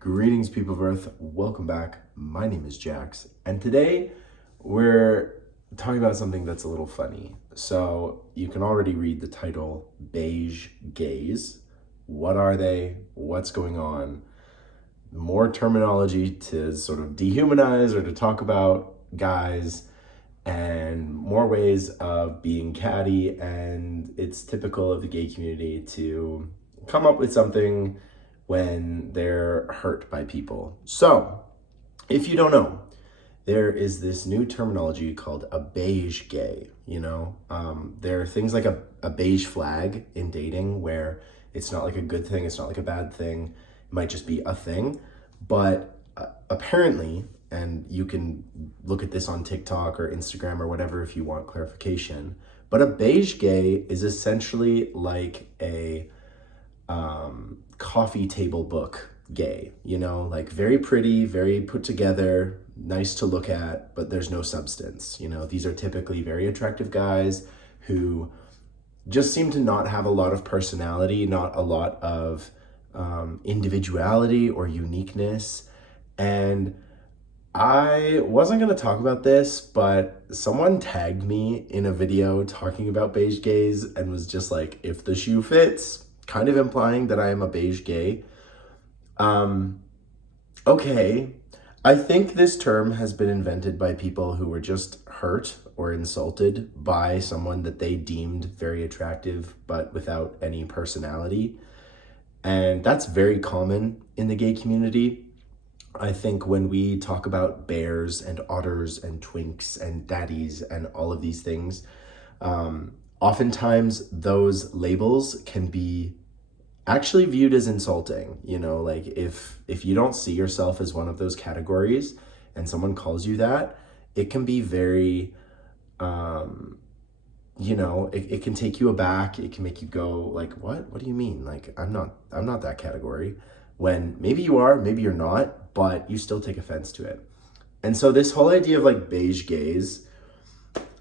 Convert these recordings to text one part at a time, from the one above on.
Greetings, people of Earth. Welcome back. My name is Jax, and today we're talking about something that's a little funny. So you can already read the title, Beige Gays. What are they? What's going on? More terminology to sort of dehumanize or to talk about guys, and more ways of being catty, and it's typical of the gay community to come up with something when they're hurt by people. So, if you don't know, there is this new terminology called a beige gay. There are things like a beige flag in dating where it's not like a good thing, it's not like a bad thing, it might just be a thing. But apparently, and you can look at this on TikTok or Instagram or whatever if you want clarification, but a beige gay is essentially like a coffee table book gay, like very pretty, very put together, nice to look at, but there's no substance. These are typically very attractive guys who just seem to not have a lot of personality, not a lot of individuality or uniqueness. And I wasn't going to talk about this, but someone tagged me in a video talking about beige gays and was just like, if the shoe fits, kind of implying that I am a beige gay. Okay. I think this term has been invented by people who were just hurt or insulted by someone that they deemed very attractive, but without any personality. And that's very common in the gay community. I think when we talk about bears and otters and twinks and daddies and all of these things, oftentimes those labels can be actually viewed as insulting. Like if you don't see yourself as one of those categories and someone calls you that, it can be very, it can take you aback. It can make you go like, what do you mean? Like, I'm not that category, when maybe you are, maybe you're not, but you still take offense to it. And so this whole idea of like beige gays,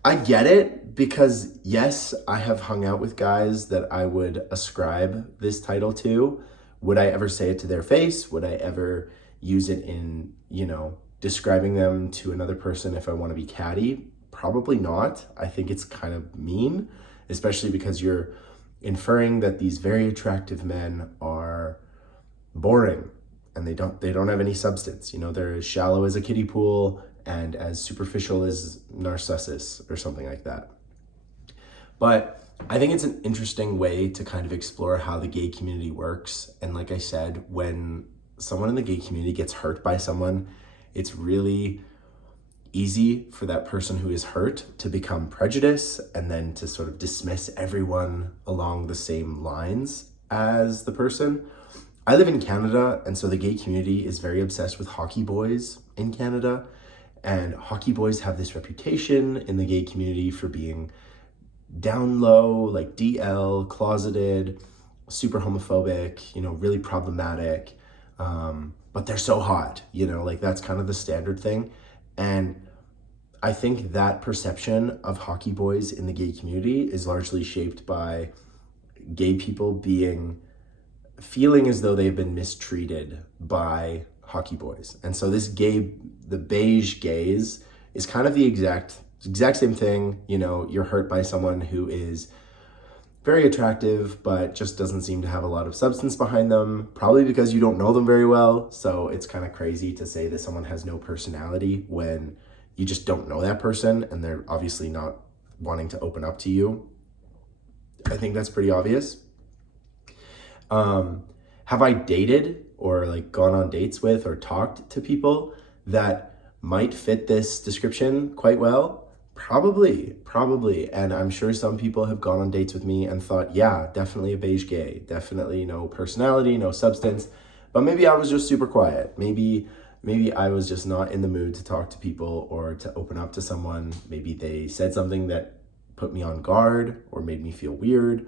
I get it, because yes, I have hung out with guys that I would ascribe this title to. Would I ever say it to their face? Would I ever use it in, describing them to another person if I want to be catty? Probably not. I think it's kind of mean, especially because you're inferring that these very attractive men are boring and they don't have any substance. They're as shallow as a kiddie pool and as superficial as Narcissus or something like that. But I think it's an interesting way to kind of explore how the gay community works. And like I said, when someone in the gay community gets hurt by someone, it's really easy for that person who is hurt to become prejudiced and then to sort of dismiss everyone along the same lines as the person. I live in Canada, and so the gay community is very obsessed with hockey boys in Canada. And hockey boys have this reputation in the gay community for being down low, like DL, closeted, super homophobic, really problematic. But they're so hot, like that's kind of the standard thing. And I think that perception of hockey boys in the gay community is largely shaped by gay people feeling as though they've been mistreated by hockey boys. And so the beige gays is kind of the exact same thing. You're hurt by someone who is very attractive, but just doesn't seem to have a lot of substance behind them, probably because you don't know them very well. So it's kind of crazy to say that someone has no personality when you just don't know that person and they're obviously not wanting to open up to you. I think that's pretty obvious. Have I dated or like gone on dates with or talked to people that might fit this description quite well? Probably. And I'm sure some people have gone on dates with me and thought, yeah, definitely a beige gay, definitely no personality, no substance, but maybe I was just super quiet. Maybe I was just not in the mood to talk to people or to open up to someone. Maybe they said something that put me on guard or made me feel weird.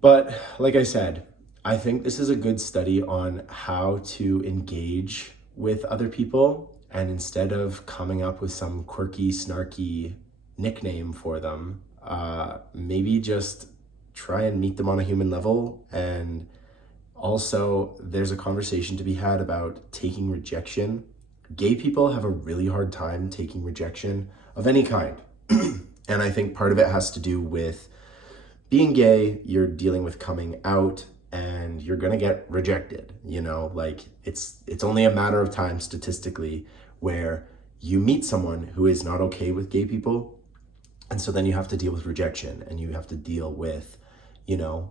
But like I said, I think this is a good study on how to engage with other people. And instead of coming up with some quirky, snarky nickname for them, maybe just try and meet them on a human level and Also, there's a conversation to be had about taking rejection. Gay people have a really hard time taking rejection of any kind. And I think part of it has to do with being gay. You're dealing with coming out and you're going to get rejected, like it's only a matter of time statistically where you meet someone who is not okay with gay people. And so then you have to deal with rejection and you have to deal with,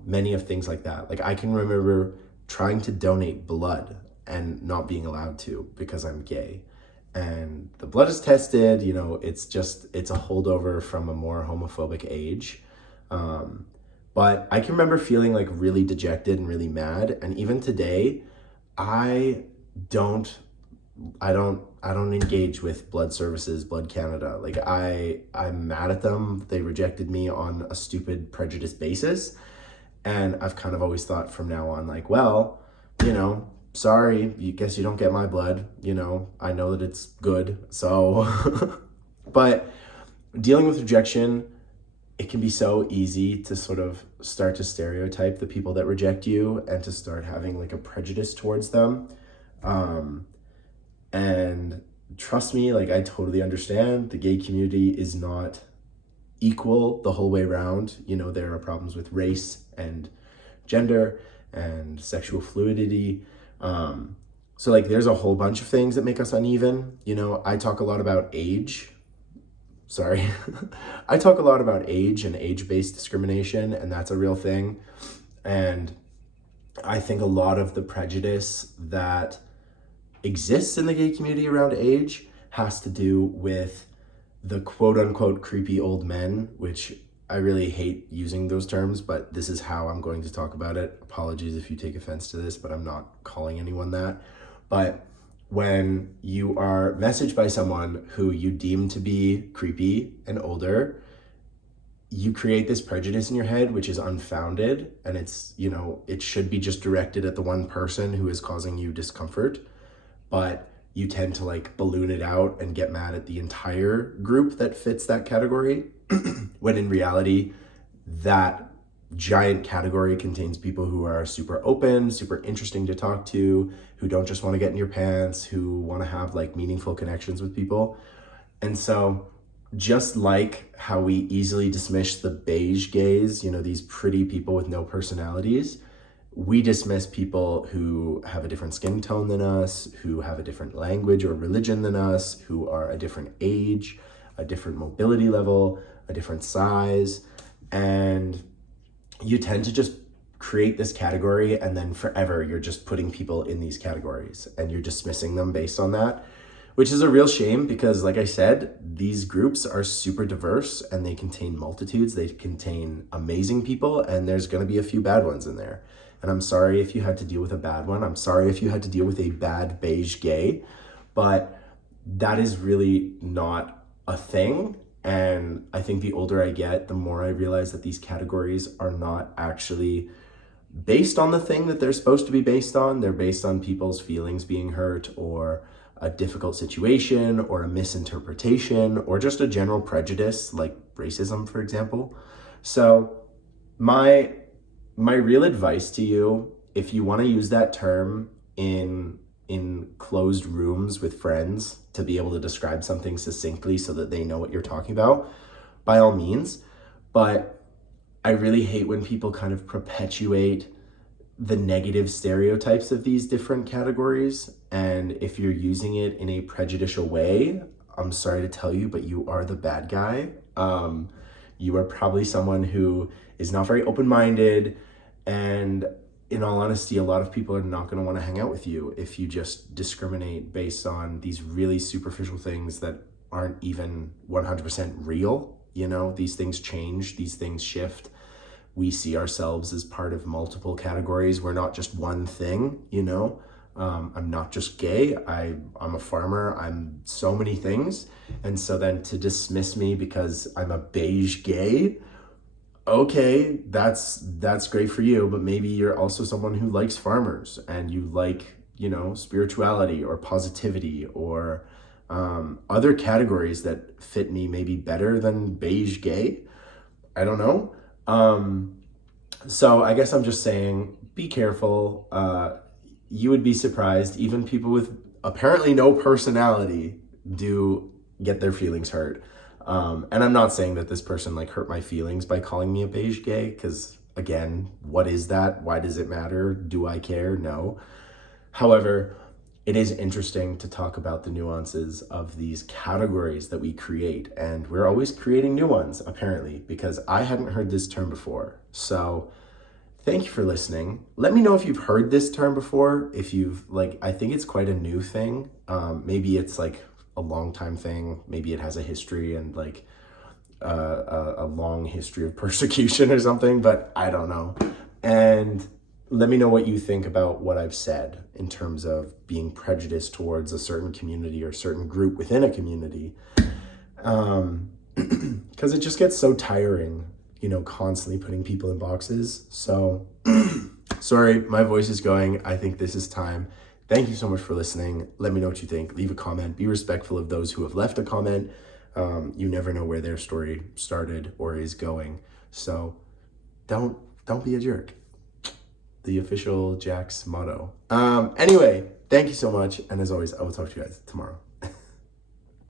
many of things like that. Like I can remember trying to donate blood and not being allowed to because I'm gay. And the blood is tested, it's a holdover from a more homophobic age. But I can remember feeling like really dejected and really mad. And even today, I don't engage with Blood Services, Blood Canada. Like I'm mad at them. They rejected me on a stupid prejudice basis. And I've kind of always thought from now on, like, well, sorry, you guess you don't get my blood. I know that it's good. So, but dealing with rejection, it can be so easy to sort of start to stereotype the people that reject you and to start having like a prejudice towards them. And trust me, like I totally understand the gay community is not equal the whole way around. There are problems with race and gender and sexual fluidity. So like there's a whole bunch of things that make us uneven. I talk a lot about age. I talk a lot about age and age-based discrimination, and that's a real thing. And I think a lot of the prejudice that exists in the gay community around age has to do with the quote-unquote creepy old men, which I really hate using those terms, but this is how I'm going to talk about it. Apologies if you take offense to this, but I'm not calling anyone that. But when you are messaged by someone who you deem to be creepy and older, you create this prejudice in your head, which is unfounded. And it's, it should be just directed at the one person who is causing you discomfort. But you tend to like balloon it out and get mad at the entire group that fits that category. When in reality, that giant category contains people who are super open, super interesting to talk to, who don't just want to get in your pants, who want to have like meaningful connections with people. And so just like how we easily dismiss the beige gays, these pretty people with no personalities, we dismiss people who have a different skin tone than us, who have a different language or religion than us, who are a different age, a different mobility level, a different size. And you tend to just create this category, and then forever you're just putting people in these categories and you're dismissing them based on that, which is a real shame because, like I said, these groups are super diverse and they contain multitudes. They contain amazing people, and there's going to be a few bad ones in there. And I'm sorry if you had to deal with a bad one. I'm sorry if you had to deal with a bad beige gay, but that is really not a thing. And I think the older I get, the more I realize that these categories are not actually based on the thing that they're supposed to be based on. They're based on people's feelings being hurt, or a difficult situation, or a misinterpretation, or just a general prejudice like racism, for example. So my real advice to you, if you want to use that term in closed rooms with friends to be able to describe something succinctly so that they know what you're talking about, by all means. But I really hate when people kind of perpetuate the negative stereotypes of these different categories. And if you're using it in a prejudicial way, I'm sorry to tell you, but you are the bad guy. You are probably someone who is not very open-minded, and in all honesty, a lot of people are not going to want to hang out with you if you just discriminate based on these really superficial things that aren't even 100% real. These things change, these things shift. We see ourselves as part of multiple categories. We're not just one thing, I'm not just gay. I'm a farmer. I'm so many things. And so then to dismiss me because I'm a beige gay, okay, that's great for you, but maybe you're also someone who likes farmers and you like, spirituality or positivity or other categories that fit me maybe better than beige gay. I don't know. So I guess I'm just saying, be careful. You would be surprised. Even people with apparently no personality do get their feelings hurt. And I'm not saying that this person like hurt my feelings by calling me a beige gay, because again, what is that? Why does it matter? Do I care? No. However, it is interesting to talk about the nuances of these categories that we create. And we're always creating new ones, apparently, because I hadn't heard this term before. So thank you for listening. Let me know if you've heard this term before. If you've, like, I think it's quite a new thing. Maybe it's like a long time thing. Maybe it has a history and like a long history of persecution or something, but I don't know. And let me know what you think about what I've said in terms of being prejudiced towards a certain community or certain group within a community. Because it just gets so tiring, you know, constantly putting people in boxes. So, sorry, my voice is going. I think this is time. Thank you so much for listening. Let me know what you think. Leave a comment. Be respectful of those who have left a comment. You never know where their story started or is going. So don't be a jerk. The official Jack's motto. Anyway, thank you so much. And as always, I will talk to you guys tomorrow.